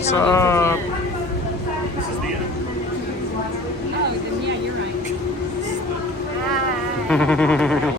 What's up? This is the end. Oh, then yeah, you're right.